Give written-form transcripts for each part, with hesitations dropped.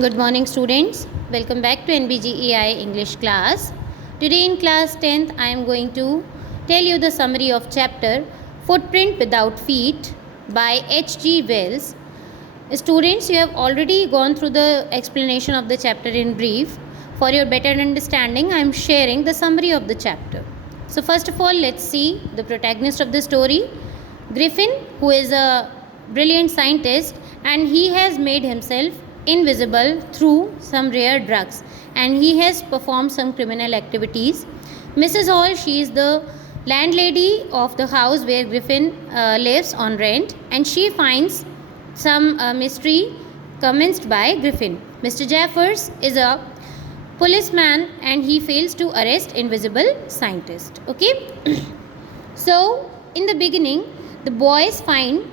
Good morning, students. Welcome back to NBGEI English class. Today in class 10th, I am going to tell you the summary of chapter Footprint Without Feet by H.G. Wells. Students, you have already gone through the explanation of the chapter in brief. For your better understanding, I am sharing the summary of the chapter. So first of all, let's see the protagonist of the story, Griffin, who is a brilliant scientist, and he has made himself invisible through some rare drugs, and he has performed some criminal activities. Mrs. Hall, she is the landlady of the house where Griffin lives on rent, and she finds some mystery commenced by Griffin. Mr. Jeffers is a policeman and he fails to arrest invisible scientist. Okay. So in the beginning, the boys find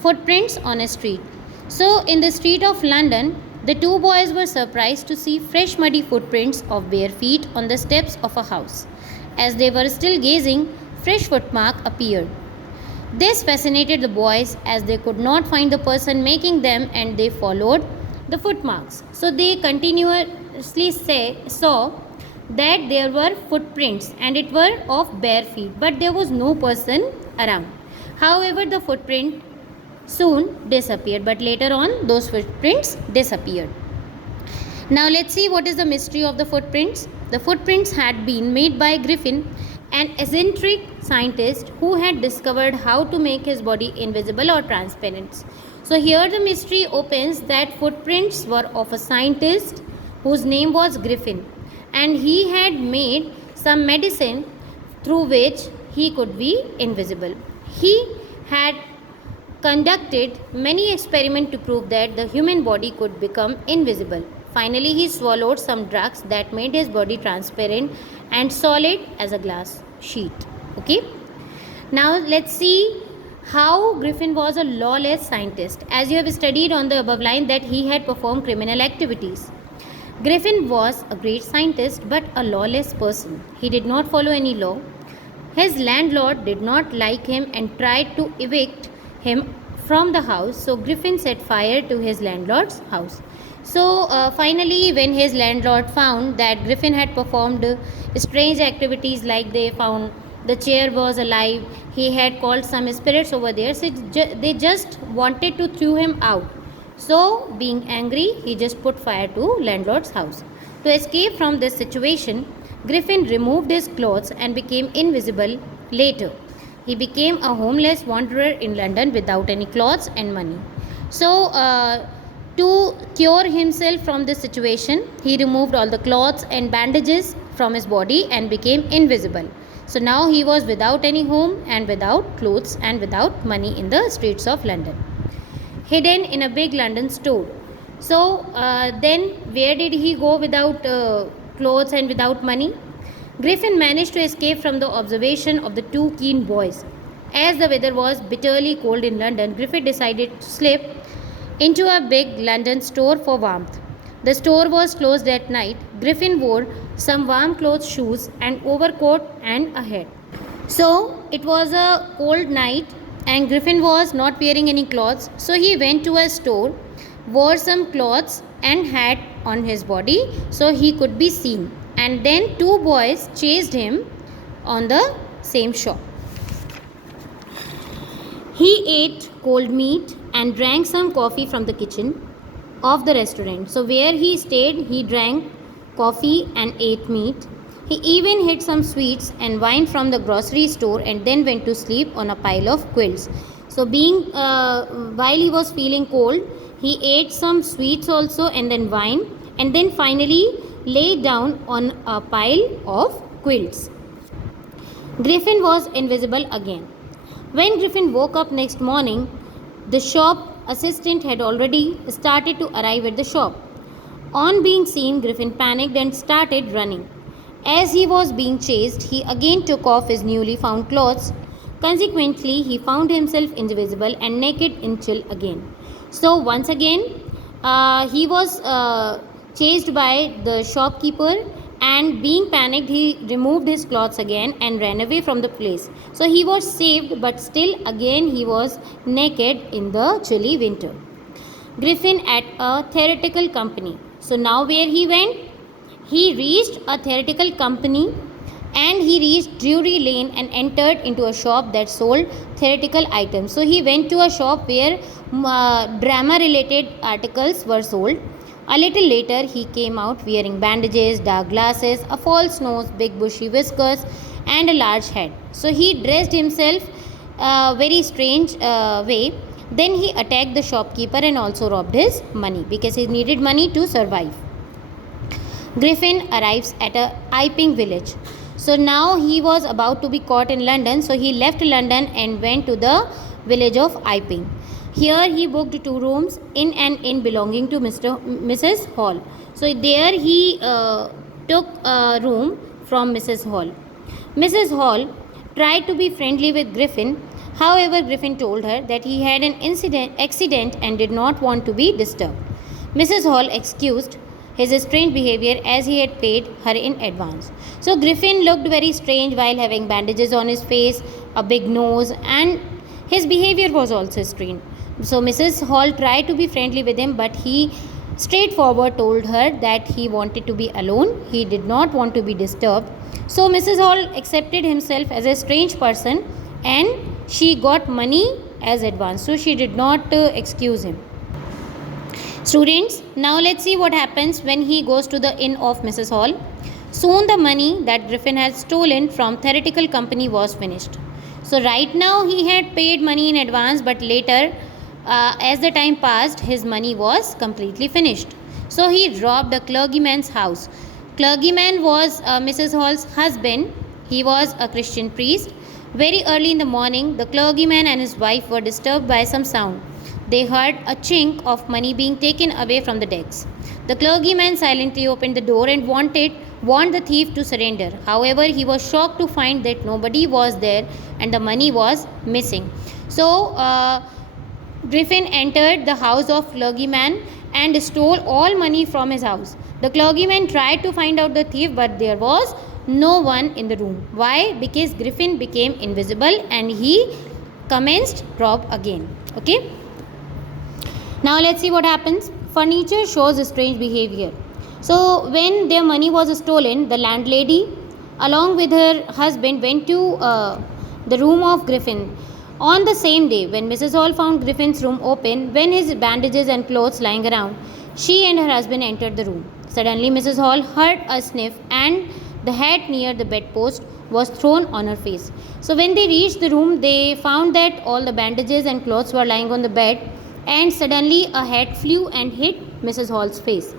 footprints on a street. So in the street of London, the two boys were surprised to see fresh muddy footprints of bare feet on the steps of a house. As they were still gazing, fresh footmark appeared. This fascinated the boys as they could not find the person making them, and they followed the footmarks. So they continuously saw that there were footprints and it were of bare feet, but there was no person around. However, the footprint soon disappeared, but later on those footprints disappeared. Now let's see what is the mystery of the footprints. The footprints had been made by Griffin, an eccentric scientist who had discovered how to make his body invisible or transparent. So here the mystery opens that footprints were of a scientist whose name was Griffin, and he had made some medicine through which he could be invisible. He had conducted many experiments to prove that the human body could become invisible. Finally, he swallowed some drugs that made his body transparent and solid as a glass sheet. Okay. Now let's see how Griffin was a lawless scientist. As you have studied on the above line that he had performed criminal activities. Griffin was a great scientist but a lawless person. He did not follow any law. His landlord did not like him and tried to evict him from the house. So Griffin set fire to his landlord's house. So finally, when his landlord found that Griffin had performed strange activities, like they found the chair was alive, he had called some spirits over there, so they just wanted to throw him out. So being angry, he just put fire to landlord's house. To escape from this situation, Griffin removed his clothes and became invisible. Later, he became a homeless wanderer in London without any clothes and money. So to cure himself from this situation, he removed all the clothes and bandages from his body and became invisible. So now he was without any home and without clothes and without money in the streets of London, hidden in a big London store. So then where did he go without clothes and without money? Griffin managed to escape from the observation of the two keen boys. As the weather was bitterly cold in London, Griffin decided to slip into a big London store for warmth. The store was closed at night. Griffin wore some warm clothes, shoes, and overcoat and a hat. So it was a cold night and Griffin was not wearing any clothes. So he went to a store, wore some clothes and hat on his body so he could be seen. And then two boys chased him on the same shop. He ate cold meat and drank some coffee from the kitchen of the restaurant. So where he stayed, he drank coffee and ate meat. He even hid some sweets and wine from the grocery store and then went to sleep on a pile of quilts. So while he was feeling cold, he ate some sweets also and then wine, and then finally lay down on a pile of quilts. Griffin was invisible again. When Griffin woke up next morning, the shop assistant had already started to arrive at the shop. On being seen, Griffin panicked and started running. As he was being chased, he again took off his newly found clothes. Consequently, he found himself invisible and naked in chill again. So once again, he was chased by the shopkeeper, and being panicked, he removed his clothes again and ran away from the place. So he was saved, but still again he was naked in the chilly winter. Griffin at a theatrical company. So now where he went? He reached a theatrical company and he reached Drury Lane and entered into a shop that sold theatrical items. So he went to a shop where drama related articles were sold. A little later, he came out wearing bandages, dark glasses, a false nose, big bushy whiskers, and a large hat. So he dressed himself very strange way. Then he attacked the shopkeeper and also robbed his money because he needed money to survive. Griffin arrives at a Iping village. So now he was about to be caught in London. So he left London and went to the village of Iping. Here he booked 2 rooms in an inn belonging to Mrs. Hall. So there he took a room from Mrs. Hall. Mrs. Hall tried to be friendly with Griffin. However, Griffin told her that he had an accident and did not want to be disturbed. Mrs. Hall excused his strange behavior as he had paid her in advance. So Griffin looked very strange while having bandages on his face, a big nose, and his behavior was also strange. So Mrs. Hall tried to be friendly with him, but he straightforward told her that he wanted to be alone. He did not want to be disturbed. So Mrs. Hall accepted himself as a strange person and she got money as advance. So she did not excuse him. Students, now let's see what happens when he goes to the inn of Mrs. Hall. Soon the money that Griffin had stolen from theatrical company was finished. So right now he had paid money in advance, but later as the time passed, his money was completely finished. So he robbed a clergyman's house. Clergyman was Mrs. Hall's husband. He was a Christian priest. Very early in the morning, the clergyman and his wife were disturbed by some sound. They heard a chink of money being taken away from the decks. The clergyman silently opened the door and warned the thief to surrender. However, he was shocked to find that nobody was there and the money was missing. So, Griffin entered the house of clergyman and stole all money from his house. The clergyman tried to find out the thief, but there was no one in the room. Why? Because Griffin became invisible and he commenced rob again. Okay. Now let's see what happens. Furniture shows strange behavior. So when their money was stolen, the landlady along with her husband went to the room of Griffin. On the same day, when Mrs. Hall found Griffin's room open, when his bandages and clothes lying around, she and her husband entered the room. Suddenly, Mrs. Hall heard a sniff and the hat near the bedpost was thrown on her face. So when they reached the room, they found that all the bandages and clothes were lying on the bed, and suddenly a hat flew and hit Mrs. Hall's face.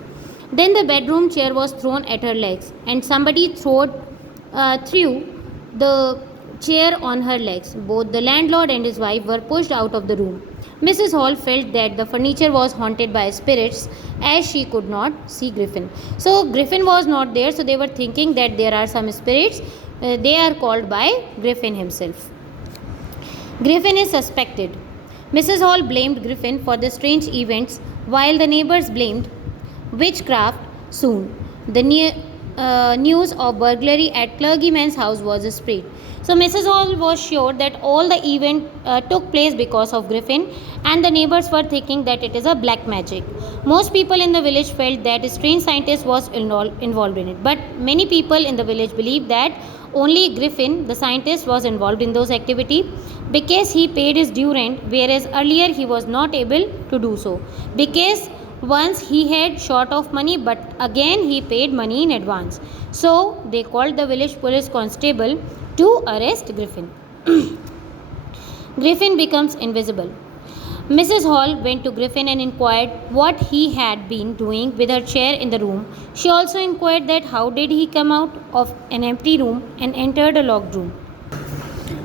Then the bedroom chair was thrown at her legs and somebody threw the chair on her legs. Both the landlord and his wife were pushed out of the room. Mrs. Hall felt that the furniture was haunted by spirits as she could not see Griffin. So Griffin was not there, so they were thinking that there are some spirits. They are called by Griffin himself. Griffin is suspected. Mrs. Hall blamed Griffin for the strange events while the neighbors blamed witchcraft. Soon, the news of burglary at clergyman's house was spread. So Mrs. Hall was sure that all the event took place because of Griffin, and the neighbors were thinking that it is a black magic. Most people in the village felt that a strange scientist was involved in it, but many people in the village believed that only Griffin, the scientist, was involved in those activities because he paid his due rent, whereas earlier he was not able to do so because once he had short of money, but again he paid money in advance. So they called the village police constable to arrest Griffin. Griffin becomes invisible. Mrs. Hall went to Griffin and inquired what he had been doing with her chair in the room. She also inquired that how did he come out of an empty room and entered a locked room.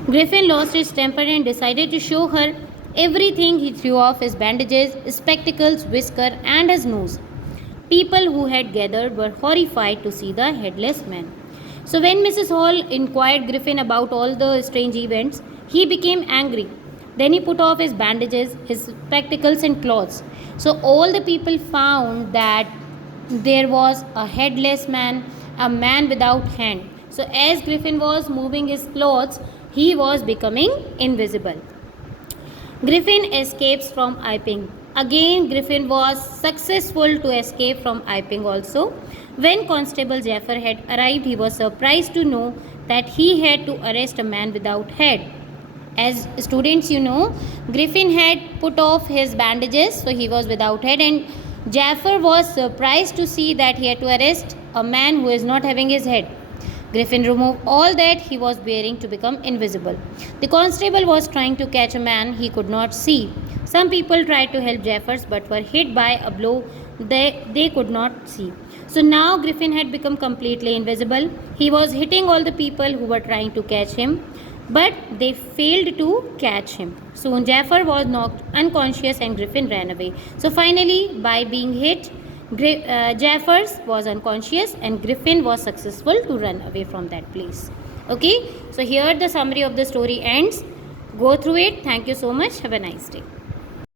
Griffin lost his temper and decided to show her everything. He threw off his bandages, spectacles, whisker, and his nose. People who had gathered were horrified to see the headless man. So when Mrs. Hall inquired Griffin about all the strange events, he became angry. Then he put off his bandages, his spectacles and clothes. So all the people found that there was a headless man, a man without hand. So as Griffin was moving his clothes, he was becoming invisible. Griffin escapes from Iping. Again, Griffin was successful to escape from Iping also. When Constable Jaffer had arrived, he was surprised to know that he had to arrest a man without head. As students, you know, Griffin had put off his bandages, so he was without head, and Jaffer was surprised to see that he had to arrest a man who is not having his head. Griffin removed all that he was wearing to become invisible. The constable was trying to catch a man he could not see. Some people tried to help Jeffers but were hit by a blow they could not see. So now Griffin had become completely invisible. He was hitting all the people who were trying to catch him, but they failed to catch him. Soon Jaffer was knocked unconscious and Griffin ran away. So finally, by being hit, Jeffers was unconscious and Griffin was successful to run away from that place. Okay, so here the summary of the story ends. Go through it. Thank you so much. Have a nice day.